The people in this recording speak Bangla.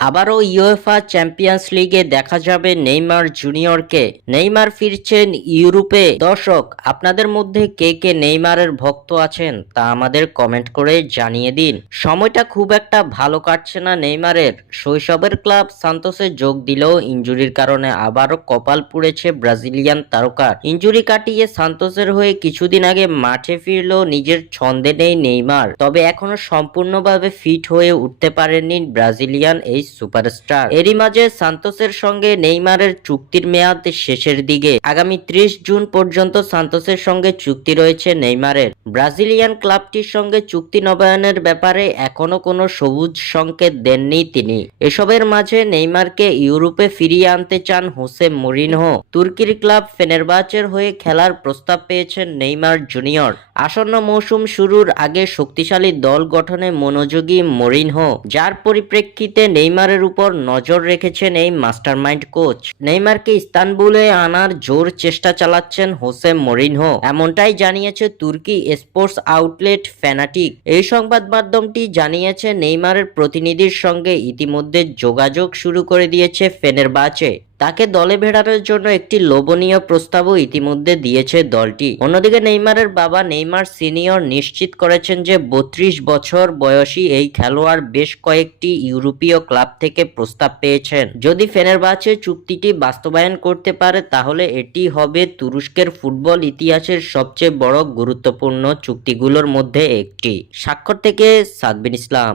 আবারও ইউএফা চ্যাম্পিয়ন্স লিগে দেখা যাবে নেইমার জুনিয়রকে। নেইমার ফিরছেন ইউরোপে। দর্শক, আপনাদের মধ্যে কে কে নেইমারের ভক্ত আছেন তা আমাদের কমেন্ট করে জানিয়ে দিন। সময়টা খুব একটা ভালো কাটছে না নেইমারের। শৈশবের ক্লাব সান্তোসে যোগ দিলেও ইনজুরির কারণে আবারও কপাল পুড়েছে ব্রাজিলিয়ান তারকার। ইনজুরি কাটিয়ে সান্তোসের হয়ে কিছুদিন আগে মাঠে ফিরলেও নিজের ছন্দে নেই নেইমার। তবে এখনো সম্পূর্ণভাবে ফিট হয়ে উঠতে পারেননি ব্রাজিলিয়ান এই সুপারস্টার। এরই মাঝে সান্তোসের সঙ্গে নেইমারের চুক্তির মেয়াদ শেষের দিকে। আগামী 30 জুন পর্যন্ত সান্তোসের সঙ্গে চুক্তি রয়েছে নেইমারের। ব্রাজিলিয়ান ক্লাবটির সঙ্গে চুক্তি নবায়নের ব্যাপারে এখনো কোনো সবুজ সংকেত দেননি তিনি। এসবের মাঝে নেইমারকে ইউরোপে ফিরিয়ে আনতে চান হোসে মরিনহো। তুর্কির ক্লাব ফেনেরবাচের হয়ে খেলার প্রস্তাব পেয়েছেন নেইমার জুনিয়র। আসন্ন মৌসুম শুরুর আগে শক্তিশালী দল গঠনে মনোযোগী মরিনহো, যার পরিপ্রেক্ষিতে নেইমারের উপর নজর রেখেছেন এই মাস্টারমাইন্ড কোচ। নেইমারকে ইস্তানবুলে আনার জোর চেষ্টা চালাচ্ছেন হোসে মরিনহো, এমনটাই জানিয়েছে তুর্কি স্পোর্টস আউটলেট ফ্যানাটিক। এই সংবাদ মাধ্যমটি জানিয়েছে নেইমারের প্রতিনিধির সঙ্গে ইতিমধ্যে যোগাযোগ শুরু করে দিয়েছে ফেনেরবাচে। তাকে দলে ভেড়ানোর জন্য একটি লোভনীয় প্রস্তাবও ইতিমধ্যে দিয়েছে দলটি। অন্যদিকে নেইমারের বাবা নেইমার সিনিয়র নিশ্চিত করেছেন যে 32 বছর বয়সী এই খেলোয়াড় বেশ কয়েকটি ইউরোপীয় ক্লাব থেকে প্রস্তাব পেয়েছেন। যদি ফেনেরবাচে চুক্তিটি বাস্তবায়ন করতে পারে তাহলে এটি হবে তুরস্কের ফুটবল ইতিহাসের সবচেয়ে বড় গুরুত্বপূর্ণ চুক্তিগুলোর মধ্যে একটি। স্বাক্ষর থেকে সাদবিন ইসলাম।